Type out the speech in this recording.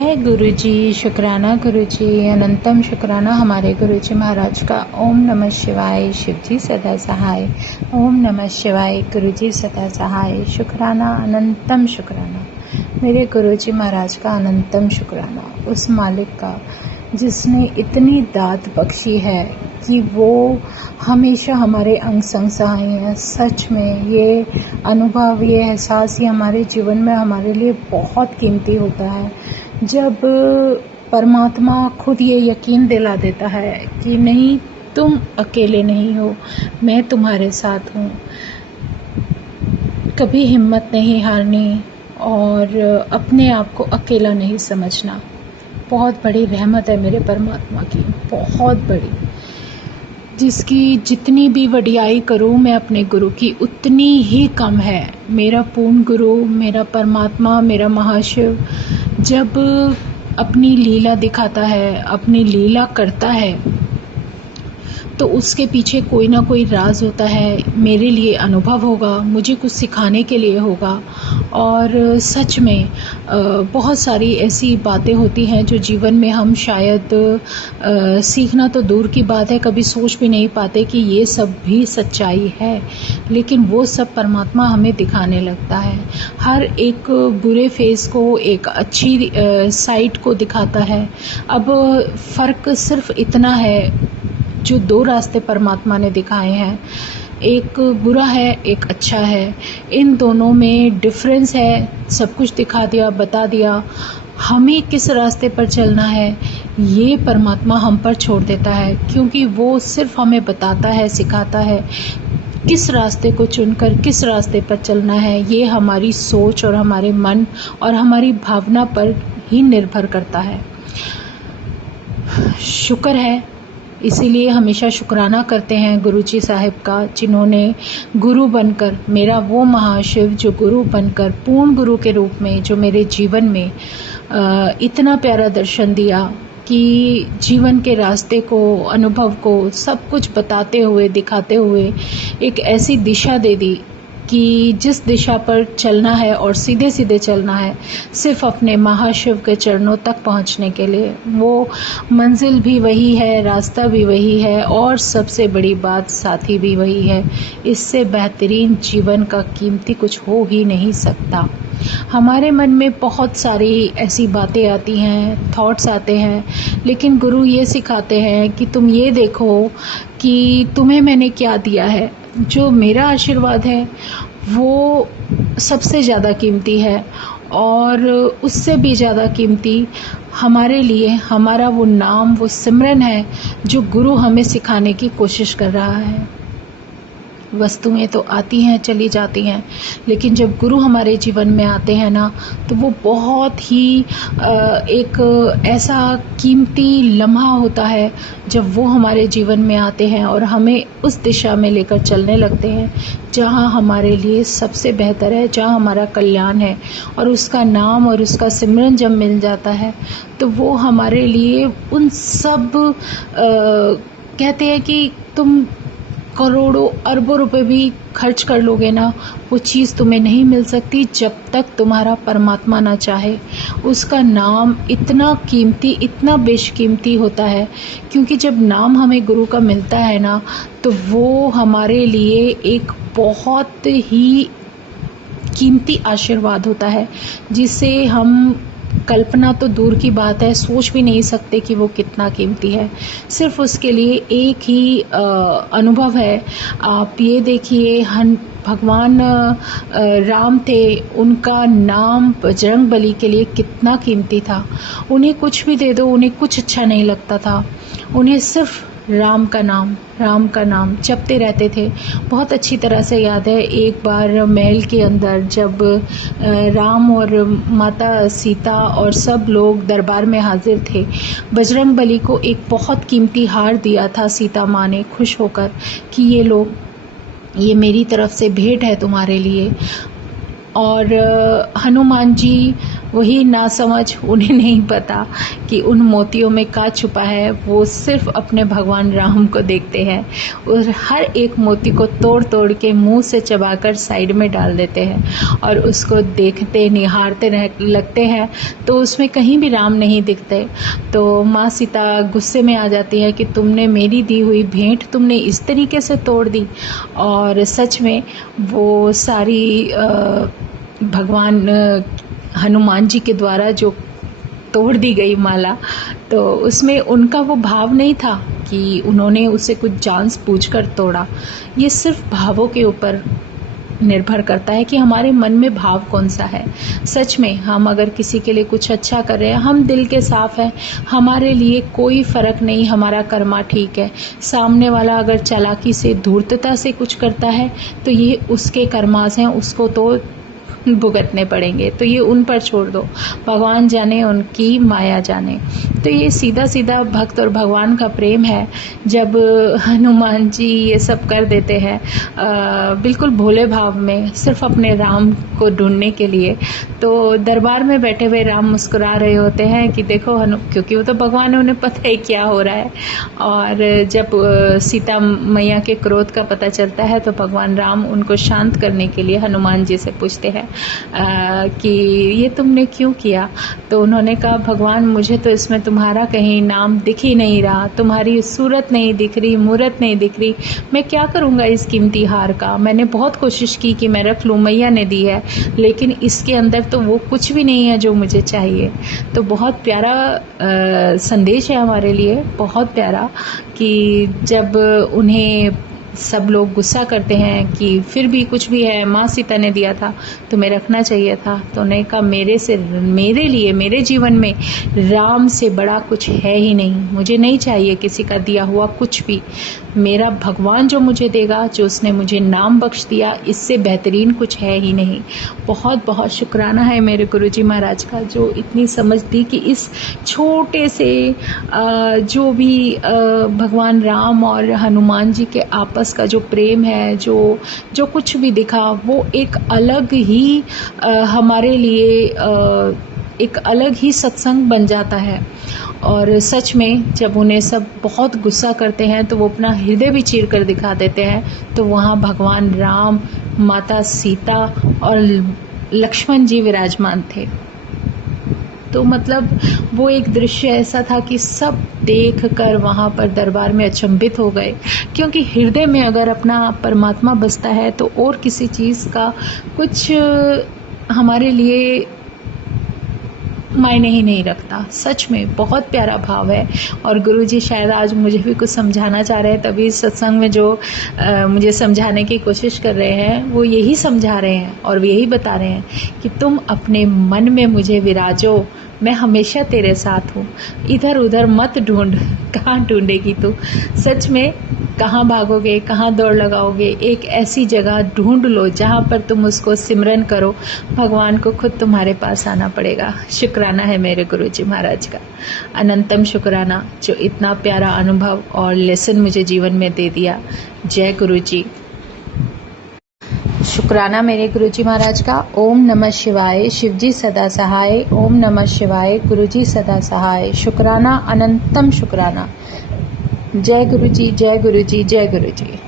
है गुरुजी, शुक्राना गुरुजी, अनंतम शुक्राना हमारे गुरुजी महाराज का। ओम नमः शिवाय। शिवजी सदा सहाय। ओम नमः शिवाय। गुरुजी सदा सहाय। शुक्राना, अनंतम शुक्राना मेरे गुरुजी महाराज का। अनंतम शुक्राना उस मालिक का जिसने इतनी दात बख्शी है कि वो हमेशा हमारे अंग संग सहाय हैं। सच में ये अनुभव, ये एहसास, ये हमारे जीवन में हमारे लिए बहुत कीमती होता है जब परमात्मा खुद ये यकीन दिला देता है कि नहीं, तुम अकेले नहीं हो, मैं तुम्हारे साथ हूँ। कभी हिम्मत नहीं हारनी और अपने आप को अकेला नहीं समझना बहुत बड़ी रहमत है मेरे परमात्मा की, बहुत बड़ी, जिसकी जितनी भी वडियाई करूँ मैं अपने गुरु की उतनी ही कम है। मेरा पूर्ण गुरु, मेरा परमात्मा, मेरा महाशिव जब अपनी लीला दिखाता है, अपनी लीला करता है, तो उसके पीछे कोई ना कोई राज होता है। मेरे लिए अनुभव होगा, मुझे कुछ सिखाने के लिए होगा। और सच में बहुत सारी ऐसी बातें होती हैं जो जीवन में हम शायद सीखना तो दूर की बात है, कभी सोच भी नहीं पाते कि ये सब भी सच्चाई है, लेकिन वो सब परमात्मा हमें दिखाने लगता है। हर एक बुरे फेस को एक अच्छी साइड को दिखाता है। अब फ़र्क सिर्फ इतना है, जो दो रास्ते परमात्मा ने दिखाए हैं, एक बुरा है, एक अच्छा है, इन दोनों में डिफरेंस है। सब कुछ दिखा दिया, बता दिया। हमें किस रास्ते पर चलना है ये परमात्मा हम पर छोड़ देता है, क्योंकि वो सिर्फ हमें बताता है, सिखाता है। किस रास्ते को चुनकर किस रास्ते पर चलना है ये हमारी सोच और हमारे मन और हमारी भावना पर ही निर्भर करता है। शुक्र है, इसीलिए हमेशा शुक्राना करते हैं गुरुजी साहिब का, जिन्होंने गुरु बनकर, मेरा वो महाशिव जो गुरु बनकर, पूर्ण गुरु के रूप में, जो मेरे जीवन में इतना प्यारा दर्शन दिया कि जीवन के रास्ते को, अनुभव को, सब कुछ बताते हुए, दिखाते हुए एक ऐसी दिशा दे दी कि जिस दिशा पर चलना है और सीधे सीधे चलना है, सिर्फ अपने महाशिव के चरणों तक पहुंचने के लिए। वो मंजिल भी वही है, रास्ता भी वही है, और सबसे बड़ी बात साथी भी वही है। इससे बेहतरीन जीवन का कीमती कुछ हो ही नहीं सकता। हमारे मन में बहुत सारी ऐसी बातें आती हैं, थॉट्स आते हैं, लेकिन गुरु ये सिखाते हैं कि तुम ये देखो कि तुम्हें मैंने क्या दिया है। जो मेरा आशीर्वाद है वो सबसे ज़्यादा कीमती है, और उससे भी ज़्यादा कीमती हमारे लिए हमारा वो नाम, वो सिमरन है जो गुरु हमें सिखाने की कोशिश कर रहा है। वस्तुएं तो आती हैं, चली जाती हैं, लेकिन जब गुरु हमारे जीवन में आते हैं ना, तो वो बहुत ही एक ऐसा कीमती लम्हा होता है जब वो हमारे जीवन में आते हैं और हमें उस दिशा में लेकर चलने लगते हैं जहाँ हमारे लिए सबसे बेहतर है, जहाँ हमारा कल्याण है। और उसका नाम और उसका सिमरन जब मिल जाता है तो वो हमारे लिए उन सब कहते हैं कि तुम करोड़ों अरबों रुपए भी खर्च कर लोगे ना, वो चीज़ तुम्हें नहीं मिल सकती जब तक तुम्हारा परमात्मा ना चाहे। उसका नाम इतना कीमती, इतना बेशकीमती होता है, क्योंकि जब नाम हमें गुरु का मिलता है ना, तो वो हमारे लिए एक बहुत ही कीमती आशीर्वाद होता है, जिसे हम कल्पना तो दूर की बात है, सोच भी नहीं सकते कि वो कितना कीमती है। सिर्फ उसके लिए एक ही अनुभव है। आप ये देखिए, भगवान राम थे, उनका नाम बजरंगबली के लिए कितना कीमती था। उन्हें कुछ भी दे दो, उन्हें कुछ अच्छा नहीं लगता था, उन्हें सिर्फ राम का नाम जपते रहते थे। बहुत अच्छी तरह से याद है, एक बार महल के अंदर जब राम और माता सीता और सब लोग दरबार में हाजिर थे, बजरंगबली को एक बहुत कीमती हार दिया था सीता माँ ने, खुश होकर कि ये लो, ये मेरी तरफ से भेंट है तुम्हारे लिए। और हनुमान जी वही नासमझ, उन्हें नहीं पता कि उन मोतियों में क्या छुपा है। वो सिर्फ अपने भगवान राम को देखते हैं और हर एक मोती को तोड़ तोड़ के मुंह से चबाकर साइड में डाल देते हैं और उसको देखते निहारते लगते हैं, तो उसमें कहीं भी राम नहीं दिखते। तो माँ सीता गुस्से में आ जाती है कि तुमने मेरी दी हुई भेंट तुमने इस तरीके से तोड़ दी। और सच में वो सारी भगवान हनुमान जी के द्वारा जो तोड़ दी गई माला, तो उसमें उनका वो भाव नहीं था कि उन्होंने उसे कुछ जानबूझकर तोड़ा। ये सिर्फ भावों के ऊपर निर्भर करता है कि हमारे मन में भाव कौन सा है। सच में हम अगर किसी के लिए कुछ अच्छा कर रहे हैं, हम दिल के साफ हैं, हमारे लिए कोई फ़र्क नहीं हमारा कर्मा ठीक है। सामने वाला अगर चालाकी से धूर्तता से कुछ करता है तो ये उसके कर्मास हैं, उसको तो भुगतने पड़ेंगे। तो ये उन पर छोड़ दो, भगवान जाने, उनकी माया जाने। तो ये सीधा सीधा भक्त और भगवान का प्रेम है। जब हनुमान जी ये सब कर देते हैं बिल्कुल भोले भाव में, सिर्फ अपने राम को ढूंढने के लिए, तो दरबार में बैठे हुए राम मुस्कुरा रहे होते हैं कि देखो क्योंकि वो तो भगवान है, उन्हें पता है क्या हो रहा है। और जब सीता मैया के क्रोध का पता चलता है तो भगवान राम उनको शांत करने के लिए हनुमान जी से पूछते हैं कि ये तुमने क्यों किया। तो उन्होंने कहा भगवान मुझे तो इसमें तुम्हारा कहीं नाम दिख ही नहीं रहा, तुम्हारी सूरत नहीं दिख रही, मूरत नहीं दिख रही, मैं क्या करूँगा इस कीमती हार का। मैंने बहुत कोशिश की कि मैं रख लूँ, मैया ने दी है, लेकिन इसके अंदर तो वो कुछ भी नहीं है जो मुझे चाहिए। तो बहुत प्यारा संदेश है हमारे लिए, बहुत प्यारा, कि जब उन्हें सब लोग गुस्सा करते हैं कि फिर भी कुछ भी है, माँ सीता ने दिया था, तुम्हें रखना चाहिए था। तो उन्हें कहा मेरे लिए मेरे जीवन में राम से बड़ा कुछ है ही नहीं, मुझे नहीं चाहिए किसी का दिया हुआ कुछ भी। मेरा भगवान जो मुझे देगा, जो उसने मुझे नाम बख्श दिया, इससे बेहतरीन कुछ है ही नहीं। बहुत बहुत शुक्राना है मेरे गुरुजी महाराज का, जो इतनी समझ दी कि इस छोटे से जो भी भगवान राम और हनुमान जी के आपस का जो प्रेम है, जो कुछ भी दिखा, वो एक अलग ही हमारे लिए एक अलग ही सत्संग बन जाता है। और सच में जब उन्हें सब बहुत गुस्सा करते हैं तो वो अपना हृदय भी चीर कर दिखा देते हैं, तो वहाँ भगवान राम, माता सीता और लक्ष्मण जी विराजमान थे। तो मतलब वो एक दृश्य ऐसा था कि सब देख कर वहाँ पर दरबार में अचंभित हो गए, क्योंकि हृदय में अगर अपना परमात्मा बसता है तो और किसी चीज़ का कुछ हमारे लिए मायने ही नहीं रखता। सच में बहुत प्यारा भाव है। और गुरुजी शायद आज मुझे भी कुछ समझाना चाह रहे हैं, तभी सत्संग में जो मुझे समझाने की कोशिश कर रहे हैं वो यही समझा रहे हैं और यही बता रहे हैं कि तुम अपने मन में मुझे विराजो, मैं हमेशा तेरे साथ हूँ, इधर उधर मत ढूंढ, कहाँ ढूंढेगी तू। सच में कहाँ भागोगे, कहाँ दौड़ लगाओगे, एक ऐसी जगह ढूंढ लो जहाँ पर तुम उसको सिमरन करो, भगवान को खुद तुम्हारे पास आना पड़ेगा। शुक्राना है मेरे गुरुजी महाराज का, अनंतम शुक्राना, जो इतना प्यारा अनुभव और लेसन मुझे जीवन में दे दिया। जय गुरुजी। शुक्राना मेरे गुरुजी महाराज का। ओम नमः शिवाय, शिवजी सदा सहाय। ओम नमः शिवाय, गुरुजी सदा सहाय। शुक्राना, अनंतम शुक्राना। जय गुरुजी, जय गुरुजी, जय गुरुजी।